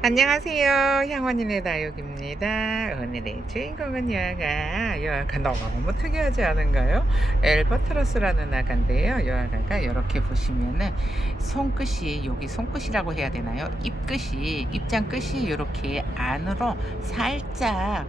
안녕하세요. 향원인의 다육입니다. 오늘의 주인공은 여아가. 여아가 너무 특이하지 않은가요? 엘버트러스라는 아가인데요. 여아가가 이렇게 보시면은 손끝이, 여기 손끝이라고 해야 되나요? 입끝이, 입장 끝이 이렇게 안으로 살짝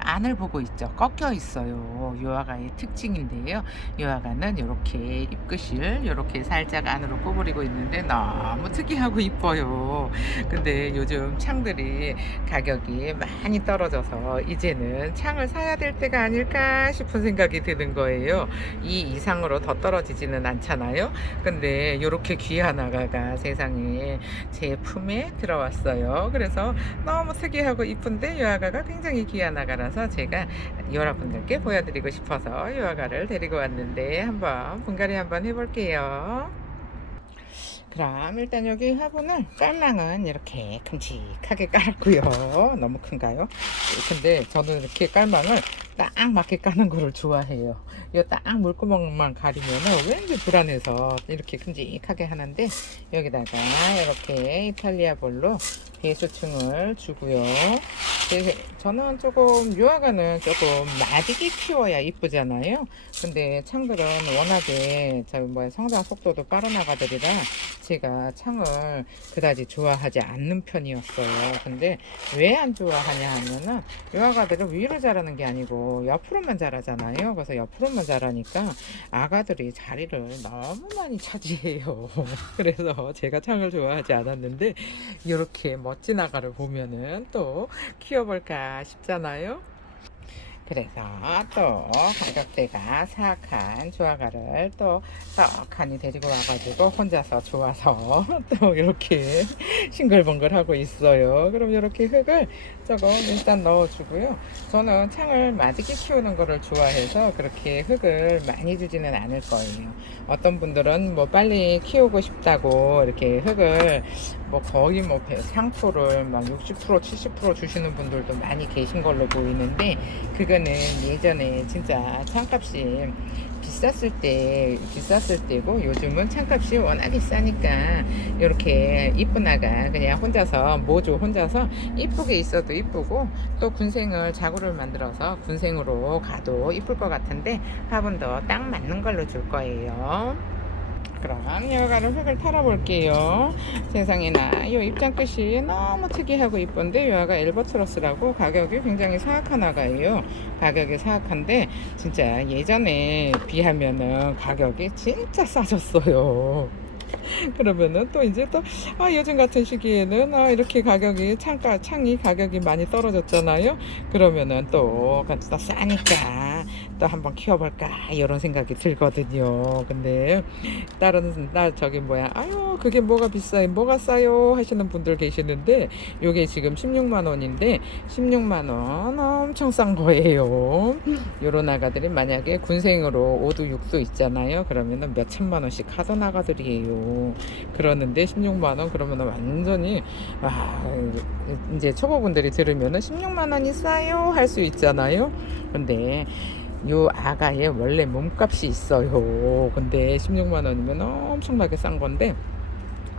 안을 보고 있죠. 꺾여 있어요. 요아가의 특징인데요. 요아가는 이렇게 입끝을 이렇게 살짝 안으로 구부리고 있는데 너무 특이하고 이뻐요. 근데 요즘 창들이 가격이 많이 떨어져서 이제는 창을 사야 될 때가 아닐까 싶은 생각이 드는 거예요. 이 이상으로 더 떨어지지는 않잖아요. 근데 이렇게 귀한 아가가 세상에 제 품에 들어왔어요. 그래서 너무 특이하고 이쁜데 요아가가 굉장히 귀한 아가라 서 제가 여러분들께 보여드리고 싶어서 요아가를 데리고 왔는데 한번 분갈이 한번 해볼게요. 그럼 일단 여기 화분을 깔망은 이렇게 큼직하게 깔았고요. 너무 큰가요? 근데 저는 이렇게 깔망을 딱 맞게 까는 거를 좋아해요. 이 딱 물구멍만 가리면은 왠지 불안해서 이렇게 큼직하게 하는데 여기다가 이렇게 이탈리아 볼로 배수층을 주고요. 제- 저는 조금 유아가는 조금 마디게 키워야 이쁘잖아요. 근데 창들은 워낙에 저 뭐야 성장 속도도 빠른 아가들이라 제가 창을 그다지 좋아하지 않는 편이었어요. 근데 왜 안 좋아하냐 하면은 유아가들은 위로 자라는 게 아니고 옆으로만 자라잖아요. 그래서 옆으로만 자라니까 아가들이 자리를 너무 많이 차지해요. 그래서 제가 창을 좋아하지 않았는데 이렇게 멋진 아가를 보면은 또 키워볼까 싶잖아요. 그래서 또 가격대가 사악한 조아가를 또 떡하니 데리고 와가지고 혼자서 좋아서 또 이렇게 싱글벙글 하고 있어요. 그럼 이렇게 흙을 조금 일단 넣어주고요. 저는 창을 마지게 키우는 거를 좋아해서 그렇게 흙을 많이 주지는 않을 거예요. 어떤 분들은 뭐 빨리 키우고 싶다고 이렇게 흙을 뭐 거의 뭐 배- 상토를 막 60% 70% 주시는 분들도 많이 계신 걸로 보이는데 그거는 예전에 진짜 창값이 비쌌을 때 비쌌을 때고 요즘은 창값이 워낙에 싸니까 이렇게 이쁜 아가 그냥 혼자서 모조 혼자서 이쁘게 있어도 이쁘고 또 군생을 자구를 만들어서 군생으로 가도 이쁠 것 같은데 화분도 딱 맞는 걸로 줄 거예요. 그럼 여가를 흙을 털어볼게요. 세상에나 이 입장 끝이 너무 특이하고 이쁜데 여가 엘버트러스라고 가격이 굉장히 사악한 아가예요. 가격이 사악한데 진짜 예전에 비하면은 가격이 진짜 싸졌어요. 그러면은 또 이제 또 아, 요즘 같은 시기에는 아, 이렇게 가격이 창가 창이 가격이 많이 떨어졌잖아요. 그러면은 또, 또 싸니까 또 한번 키워볼까 이런 생각이 들거든요. 근데 다른 나 저기 뭐야 아유 그게 뭐가 비싸요 뭐가 싸요 하시는 분들 계시는데 요게 지금 16만 원인데 16만 원 엄청 싼 거예요. 요런 아가들이 만약에 군생으로 5두 6두 있잖아요. 그러면은 몇 천만 원씩 하던 아가들이에요. 그러는데 16만 원 그러면은 완전히 아 이제 초보분들이 들으면은 16만 원이 싸요 할 수 있잖아요. 근데 요 아가의 원래 몸값이 있어요. 근데 16만 원이면 엄청나게 싼 건데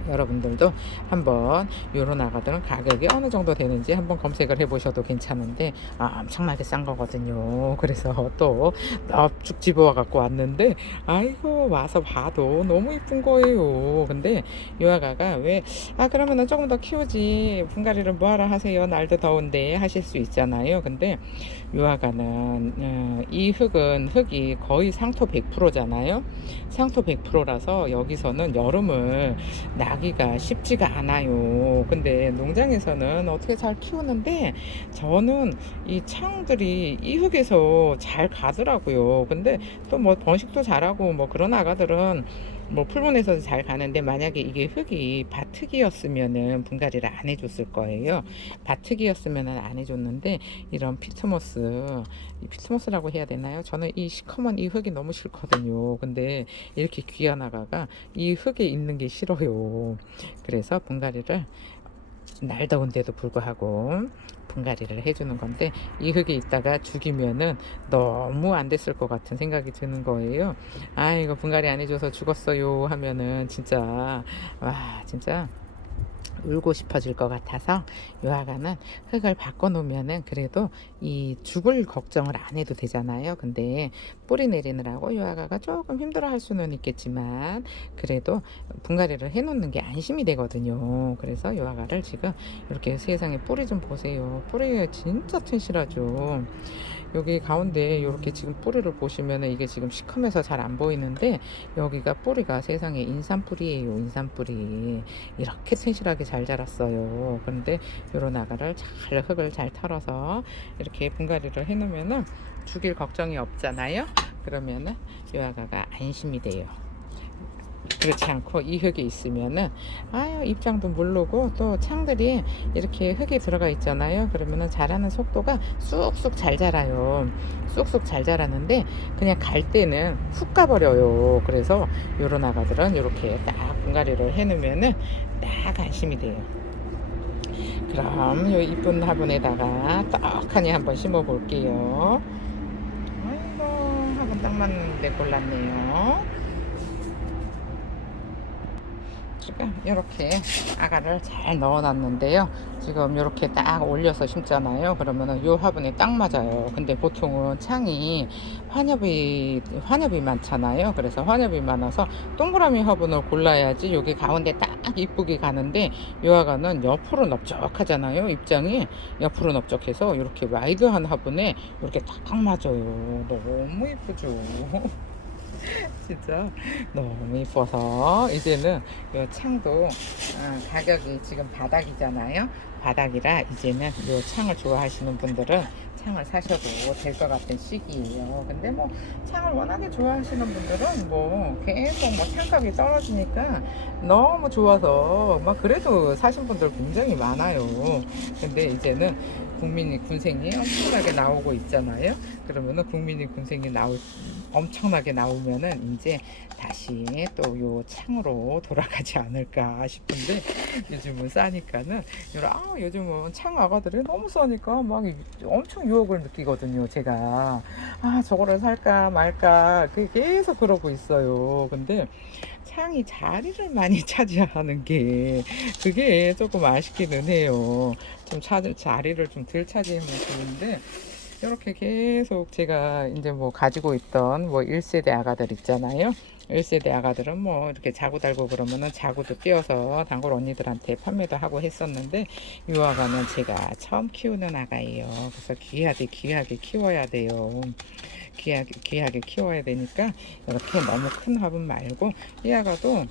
여러분들도 한번 요런 아가들은 가격이 어느 정도 되는지 한번 검색을 해보셔도 괜찮은데 아, 엄청나게 싼 거거든요. 그래서 또 넙죽 집어와 갖고 왔는데 아이고 와서 봐도 너무 이쁜 거예요. 근데 요 아가가 왜 아 그러면은 조금 더 키우지 분갈이를 뭐하러 하세요 날도 더운데 하실 수 있잖아요. 근데 요 아가는 어, 이 흙은 흙이 거의 상토 100%잖아요. 상토 100%라서 여기서는 여름을 나 기가 쉽지가 않아요. 근데 농장에서는 어떻게 잘 키우는데 저는 이 창들이 이 흙에서 잘 가더라고요. 근데 또 뭐 번식도 잘하고 뭐 그런 아가들은 뭐 풀분에서 잘 가는데 만약에 이게 흙이 밭흙이었으면은 분갈이를 안 해줬을 거예요. 밭흙이었으면은 안 해줬는데 이런 피트모스, 이 피트모스라고 해야 되나요? 저는 이 시커먼 이 흙이 너무 싫거든요. 근데 이렇게 귀한 아가가 이 흙에 있는 게 싫어요. 그래서 분갈이를 날 더운데도 불구하고 분갈이를 해주는 건데 이 흙에 있다가 죽이면은 너무 안 됐을 것 같은 생각이 드는 거예요. 아 이거 분갈이 안 해줘서 죽었어요 하면은 진짜 와 진짜 울고 싶어질 것 같아서 요아가는 흙을 바꿔놓으면은 그래도 이 죽을 걱정을 안 해도 되잖아요. 근데 뿌리 내리느라고 요아가가 조금 힘들어할 수는 있겠지만 그래도 분갈이를 해놓는 게 안심이 되거든요. 그래서 요아가를 지금 이렇게 세상에 뿌리 좀 보세요. 뿌리 진짜 튼실하죠. 여기 가운데 이렇게 지금 뿌리를 보시면은 이게 지금 시커매서 잘 안 보이는데 여기가 뿌리가 세상에 인삼 뿌리예요. 인삼 뿌리 이렇게 튼실하게 잘 자랐어요. 그런데 요런 아가를 잘 흙을 잘 털어서 이렇게 분갈이를 해놓으면은 죽일 걱정이 없잖아요. 그러면은 요 아가가 안심이 돼요. 그렇지 않고 이 흙이 있으면은 아유 입장도 모르고 또 창들이 이렇게 흙에 들어가 있잖아요. 그러면은 자라는 속도가 쑥쑥 잘 자라요. 쑥쑥 잘 자라는데 그냥 갈 때는 훅 가버려요. 그래서 요런 아가들은 이렇게 딱 분갈이를 해놓으면은 딱 안심이 돼요. 그럼 요 이쁜 화분에다가 떡하니 한번 심어 볼게요. 아이고 화분 딱 맞는데 골랐네요 지금 이렇게 아가를 잘 넣어놨는데요. 지금 이렇게 딱 올려서 심잖아요. 그러면은 요 화분에 딱 맞아요. 근데 보통은 창이 환엽이 환엽이 많잖아요. 그래서 환엽이 많아서 동그라미 화분을 골라야지 여기 가운데 딱 이쁘게 가는데 요 아가는 옆으로 넓적하잖아요. 입장이 옆으로 넓적해서 이렇게 와이드한 화분에 이렇게 딱 맞아요. 너무 이쁘죠. 진짜 너무 이뻐서 이제는 이 창도 어, 가격이 지금 바닥이잖아요. 바닥이라 이제는 이 창을 좋아하시는 분들은 창을 사셔도 될 것 같은 시기예요. 근데 뭐 창을 워낙에 좋아하시는 분들은 뭐 계속 뭐 창값이 떨어지니까 너무 좋아서 막 그래도 사신 분들 굉장히 많아요. 근데 이제는 국민이 군생이 엄청나게 나오고 있잖아요. 그러면은 국민이 군생이 나올 엄청나게 나오면은 이제 다시 또 요 창으로 돌아가지 않을까 싶은데 요즘은 싸니까는 요런 아 요즘은 창 아가들이 너무 싸니까 막 엄청 유혹을 느끼거든요. 제가 아 저거를 살까 말까 그 계속 그러고 있어요. 근데 창이 자리를 많이 차지하는 게 그게 조금 아쉽기는 해요. 좀 차, 자리를 좀 덜 차지하면 좋은데 이렇게 계속 제가 이제 뭐 가지고 있던 뭐 1세대 아가들 있잖아요. 1세대 아가들은 뭐 이렇게 자구 달고 그러면은 자구도 띄어서 단골 언니들한테 판매도 하고 했었는데 이 아가는 제가 처음 키우는 아가예요. 그래서 귀하게 귀하게 키워야 돼요. 귀하게 귀하게 키워야 되니까 이렇게 너무 큰 화분 말고 이 아가도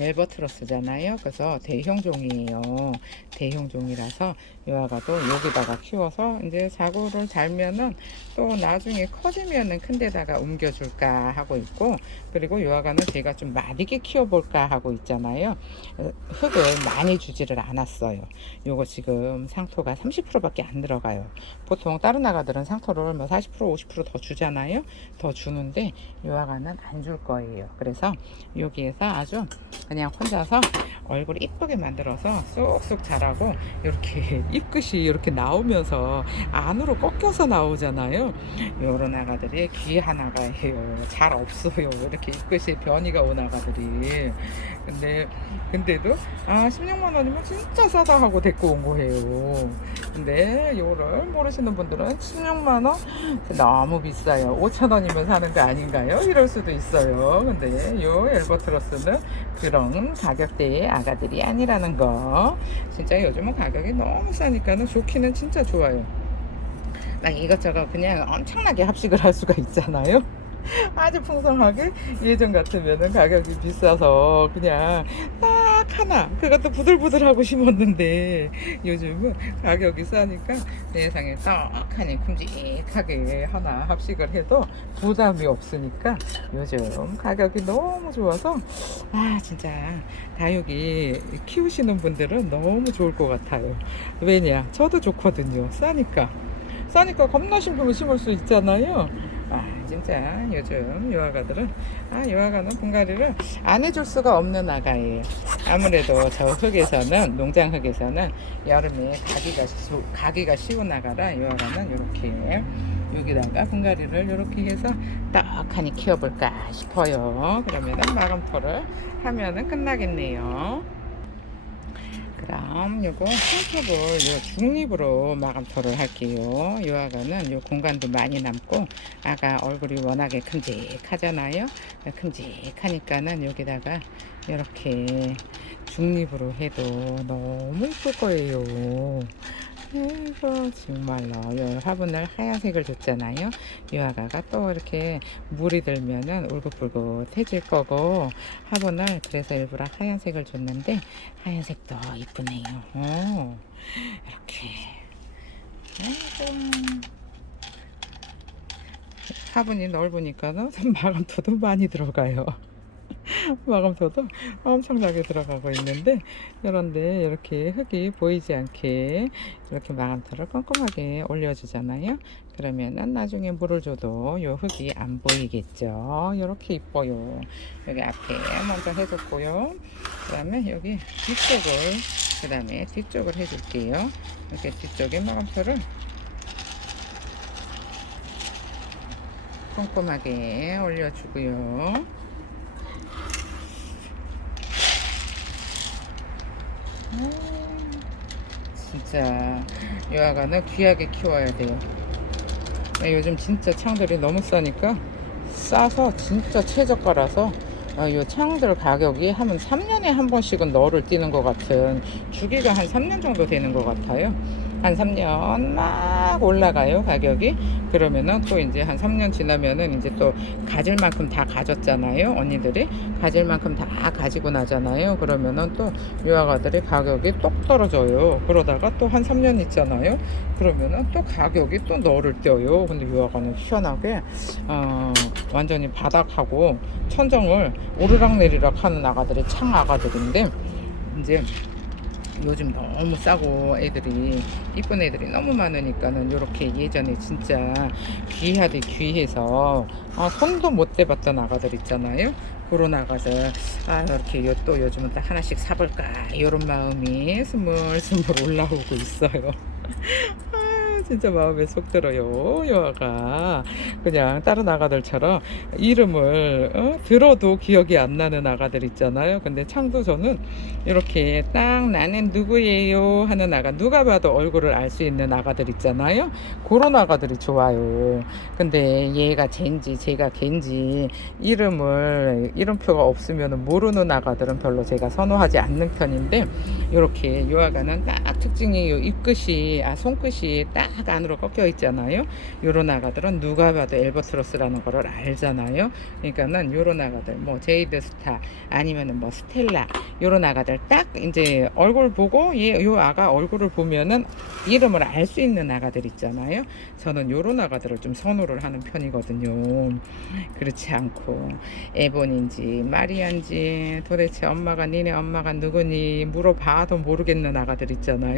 엘버트러스잖아요. 그래서 대형 종이에요. 대형 종이라서 요아가도 여기다가 키워서 이제 자구를 달면은 또 나중에 커지면은 큰 데다가 옮겨줄까 하고 있고 그리고 요아가는 제가 좀 마르게 키워볼까 하고 있잖아요. 어, 흙을 많이 주지를 않았어요. 요거 지금 상토가 30%밖에 안 들어가요. 보통 다른 아가들은 상토를 뭐 40% 50%더 주잖아요. 더 주는데 요아가는 안 줄 거예요. 그래서 여기에서 아주 그냥 혼자서 얼굴 이쁘게 만들어서 쏙쏙 자라고 이렇게 입끝이 이렇게 나오면서 안으로 꺾여서 나오잖아요. 요런 아가들이 귀한 아가예요. 잘 없어요. 이렇게 입끝이 변이가 온 아가들이. 근데 근데도 아 16만 원이면 진짜 싸다 하고 데리고 온 거예요. 근데 요를 모르시는 분들은 16만 원 너무 비싸요. 5천 원이면 사는 거 아닌가요? 이럴 수도 있어요. 근데 요 엘버트러스는 그런 가격대의 아가들이 아니라는 거. 진짜 요즘은 가격이 너무 싸니까는 좋기는 진짜 좋아요. 막 이것저것 그냥 엄청나게 합식을 할 수가 있잖아요. 아주 풍성하게 예전 같으면은 가격이 비싸서 그냥 딱 하나 그것도 부들부들하고 심었는데 요즘은 가격이 싸니까 세상에 떡하니 큼직하게 하나 합식을 해도 부담이 없으니까 요즘 가격이 너무 좋아서 아 진짜 다육이 키우시는 분들은 너무 좋을 것 같아요. 왜냐? 저도 좋거든요. 싸니까. 싸니까 겁나 심으면 심을 수 있잖아요. 아 진짜. 요즘 요아가들은. 아 요아가는 분갈이를 안 해줄 수가 없는 아가예요. 아무래도 저 흙에서는 농장 흙에서는 여름에 가기가 수, 가기가 쉬운 아가라 요아가는 이렇게 여기다가 분갈이를 이렇게 해서 떡하니 키워볼까 싶어요. 그러면은 마감토를 하면은 끝나겠네요 그럼 요거 손톱을 요 중립으로 마감토를 할게요. 요 아가는 요 공간도 많이 남고 아가 얼굴이 워낙에 큼직하잖아요. 큼직하니까는 여기다가 이렇게 중립으로 해도 너무 예쁠 거예요. 이거 정말로 요 화분을 하얀색을 줬잖아요. 이 아가가 또 이렇게 물이 들면은 울긋불긋해질 거고 화분을 그래서 일부러 하얀색을 줬는데 하얀색도 이쁘네요. 오, 이렇게 아이고. 화분이 넓으니까는 마감토도 많이 들어가요. 마감토도 엄청나게 들어가고 있는데 그런데 이렇게 흙이 보이지 않게 이렇게 마감토를 꼼꼼하게 올려주잖아요. 그러면은 나중에 물을 줘도 요 흙이 안 보이겠죠? 이렇게 이뻐요. 여기 앞에 먼저 해줬고요. 그 다음에 여기 뒤쪽을 그 다음에 뒤쪽을 해줄게요. 이렇게 뒤쪽에 마감토를 꼼꼼하게 올려주고요 진짜 이 아가는 귀하게 키워야 돼요. 요즘 진짜 창들이 너무 싸니까 싸서 진짜 최저가라서 아, 이 창들 가격이 하면 3년에 한 번씩은 너를 띄는 것 같은 주기가 한 3년 정도 되는 것 같아요. 한 3년 막 올라가요 가격이. 그러면은 또 이제 한 3년 지나면은 이제 또 가질 만큼 다 가졌잖아요 언니들이. 가질 만큼 다 가지고 나잖아요. 그러면은 또 유아가들이 가격이 똑 떨어져요. 그러다가 또 한 3년 있잖아요. 그러면은 또 가격이 또 너를 떼어요. 근데 유아가는 희한하게 어, 완전히 바닥하고 천정을 오르락 내리락 하는 아가들이 창 아가들인데 이제 요즘 너무 싸고 애들이 이쁜 애들이 너무 많으니까는 이렇게 예전에 진짜 귀하디 귀해서 아, 손도 못 대봤던 아가들 있잖아요. 그런 아가들 아 이렇게 요, 또 요즘은 딱 하나씩 사볼까 이런 마음이 스물스물 올라오고 있어요. 아, 진짜 마음에 속 들어요. 여아가 그냥 다른 아가들처럼 이름을 어? 들어도 기억이 안 나는 아가들 있잖아요. 근데 창도 저는 이렇게 딱 나는 누구예요 하는 아가 누가 봐도 얼굴을 알 수 있는 아가들 있잖아요. 그런 아가들이 좋아요. 근데 얘가 젠지 제가 겐지 이름을 이름표가 없으면 모르는 아가들은 별로 제가 선호하지 않는 편인데 이렇게 요 아가는 딱 특징이 요 입끝이 아 손끝이 딱 안으로 꺾여 있잖아요. 요런 아가들은 누가 봐도 엘버트로스라는 거를 알잖아요. 그러니까는 요런 아가들 뭐 제이드 스타 아니면은 뭐 스텔라 요런 아가들 딱 이제 얼굴 보고 얘요 아가 얼굴을 보면은 이름을 알 수 있는 아가들 있잖아요. 저는 요런 아가들을 좀 선호를 하는 편이거든요. 그렇지 않고 에본인지 마리안지 도대체 엄마가 니네 엄마가 누구니 물어봐도 모르겠는 아가들 있잖아요.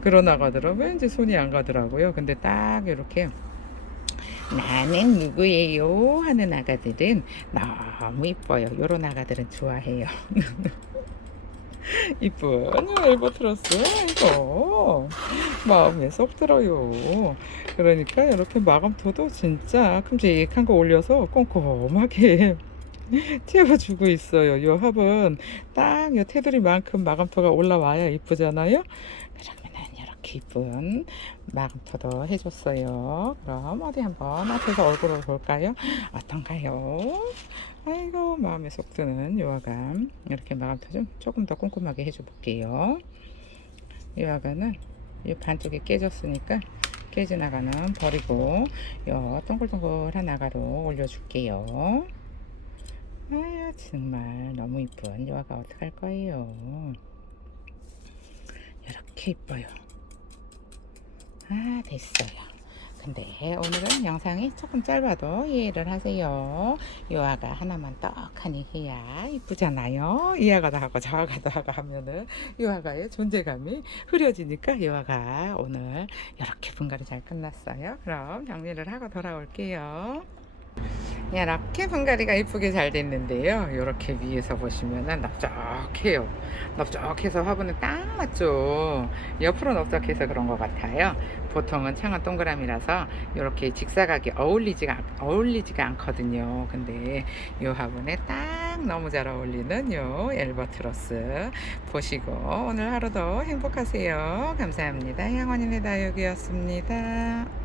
그런 아가들은 왠지 손이 안 가더라고요. 근데 딱 이렇게 나는 누구예요 하는 아가들은 너무 이뻐요. 요런 아가들은 좋아해요. 이쁜 엘버트러스 이거 마음에 쏙 들어요. 그러니까 이렇게 마감토도 진짜 큼직한 거 올려서 꼼꼼하게 채워주고 있어요. 요 합은 딱요 테두리만큼 마감토가 올라와야 이쁘잖아요. 그러면은 이렇게 이쁜 마감토도 해줬어요. 그럼 어디 한번 앞에서 얼굴을 볼까요? 어떤가요? 아이고 마음에 쏙 드는 요아감 이렇게 마감토 좀 조금 더 꼼꼼하게 해줘 볼게요. 요아감은 이 반쪽이 깨졌으니까 깨진 아가는 버리고 요 동글동글한 아가로 올려줄게요. 아유 정말 너무 이쁜 요아가 어떡할 거예요. 이렇게 이뻐요. 아 됐어요. 근데 오늘은 영상이 조금 짧아도 이해를 하세요. 이 아가 하나만 떡하니 해야 이쁘잖아요. 이 아가도 하고 저 아가도 하고 하면은 이 아가의 존재감이 흐려지니까 이 아가 오늘 이렇게 분갈이 잘 끝났어요. 그럼 정리를 하고 돌아올게요. 이렇게 분갈이가 이쁘게 잘 됐는데요. 이렇게 위에서 보시면은 넓적해요. 넓적해서 화분은 딱 맞죠. 옆으로 넓적해서 그런 것 같아요. 보통은 창은 동그라미라서 이렇게 직사각이 어울리지가 어울리지가 않거든요. 근데 이 화분에 딱 너무 잘 어울리는 요 엘버트러스 보시고 오늘 하루도 행복하세요. 감사합니다. 향원인의 다육이었습니다.